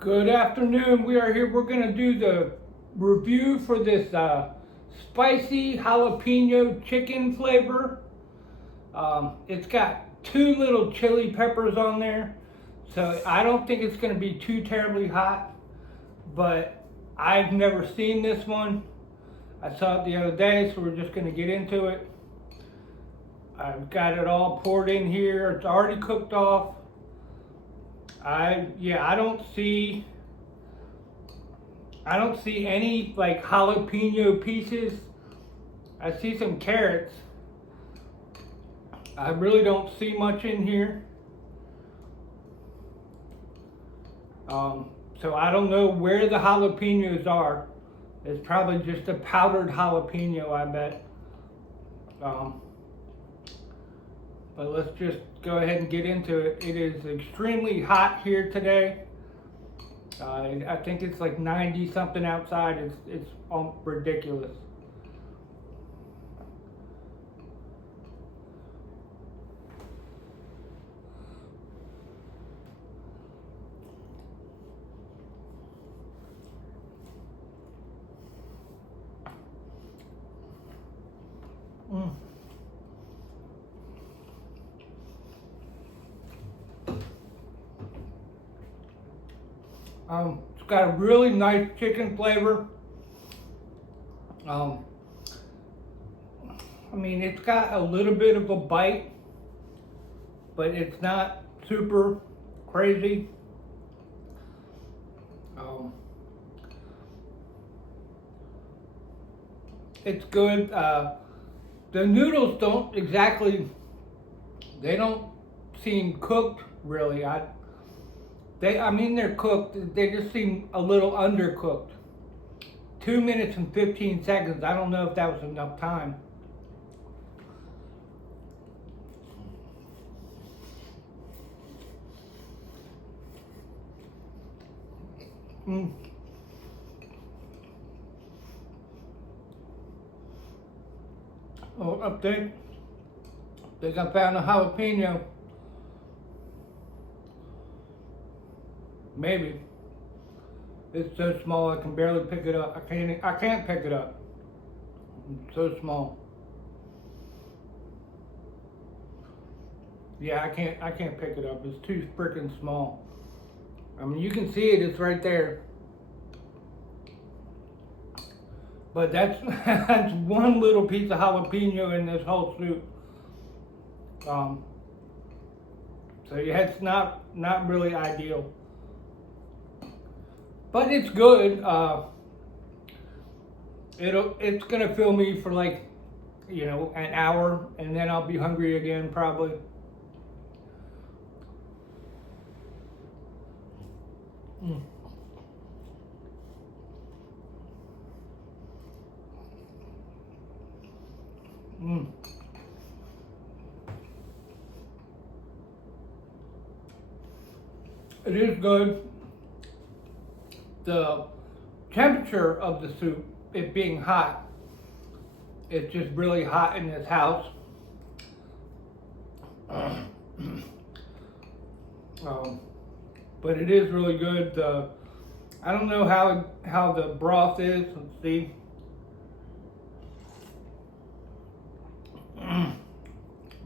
Good afternoon. We are here. We're going to do the review for this spicy jalapeno chicken flavor. It's got two little chili peppers on there, so I don't think it's going to be too terribly hot, but I've never seen this one. I saw it the other day, so we're just going to get into it. I've got it all poured in here. It's already cooked off. I don't see any like jalapeno pieces. I see some carrots. I really don't see much in here. So I don't know where the jalapenos are. It's probably just a powdered jalapeno, I bet. But let's just go ahead and get into it. It is extremely hot here today. I think it's like 90 something outside. It's ridiculous. Mm. It's got a really nice chicken flavor. I mean, it's got a little bit of a bite, but it's not super crazy. It's good. The noodles they don't seem cooked really. I mean, they're cooked. They just seem a little undercooked. 2 minutes and 15 seconds. I don't know if that was enough time. Mm. Oh, update. I think I found a jalapeno. Maybe. It's so small I can barely pick it up. I can't pick it up. It's so small. Yeah, I can't pick it up. It's too freaking small. I mean, you can see it, it's right there. But that's that's one little piece of jalapeno in this whole soup. So yeah, it's not really ideal. But it's good. It's gonna fill me for like, an hour, and then I'll be hungry again probably. Mm. Mm. It is good. The temperature of the soup, it being hot, it's just really hot in this house. But it is really good. I don't know how the broth is. Let's see.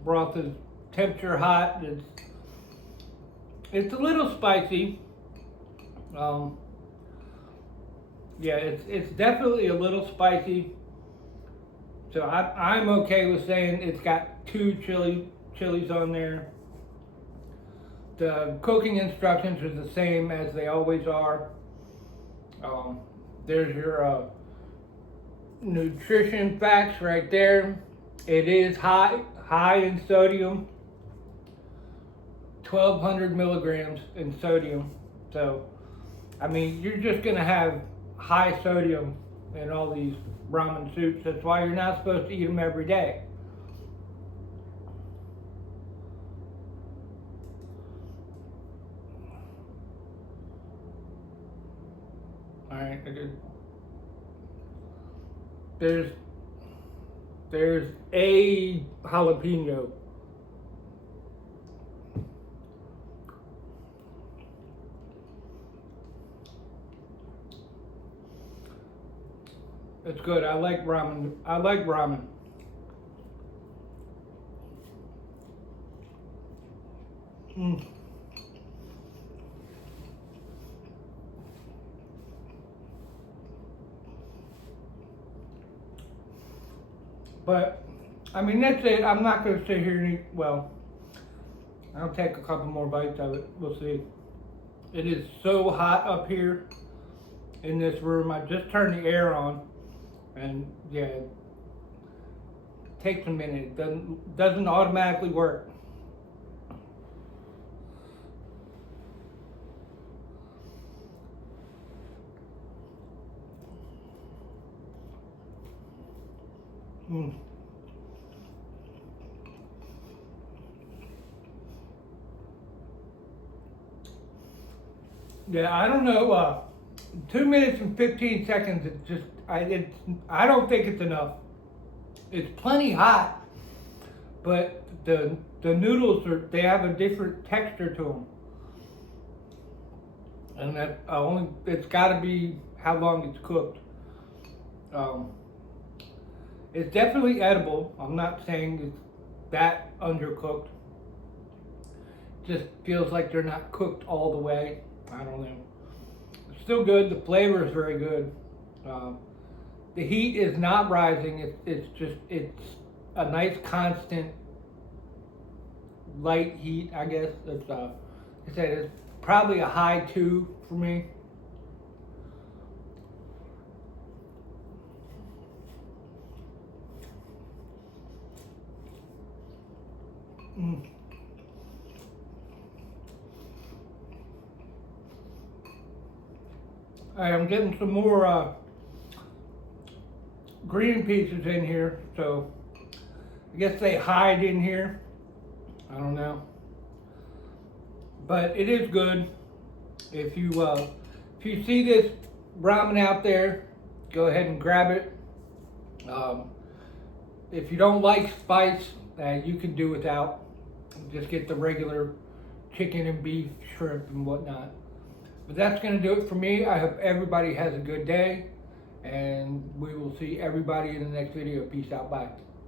Broth is temperature hot. It's a little spicy. Yeah, it's definitely a little spicy. So I'm okay with saying it's got two chilies on there. The cooking instructions are the same as they always are. There's your nutrition facts right there. It is high in sodium, 1,200 milligrams in sodium. So, I mean, you're just gonna have high sodium in all these ramen soups. That's why you're not supposed to eat them every day. All right, there's a jalapeno. It's good. I like ramen. I like ramen. Mm. But, I mean, that's it. I'm not going to sit here and eat, well, I'll take a couple more bites of it. We'll see. It is so hot up here in this room. I just turned the air on, and yeah, it takes a minute. It doesn't automatically work. Mm. Yeah, I don't know. 2 minutes and 15 seconds. I don't think it's enough. It's plenty hot, but the noodles they have a different texture to them, and that only it's got to be how long it's cooked. Um, it's definitely edible. I'm not saying it's that undercooked. Just feels like they're not cooked all the way. I don't know. It's still good. The flavor is very good. The heat is not rising. It's a nice constant light heat. I guess it's like I said, it's probably a high 2 for me. Mm. All right, I'm getting some more green pieces in here, so I guess they hide in here. I don't know, but it is good. If you see this ramen out there, go ahead and grab it. If you don't like spice, you can do without. Just get the regular chicken and beef, shrimp, and whatnot. But that's going to do it for me. I hope everybody has a good day, and we will see everybody in the next video. Peace out. Bye.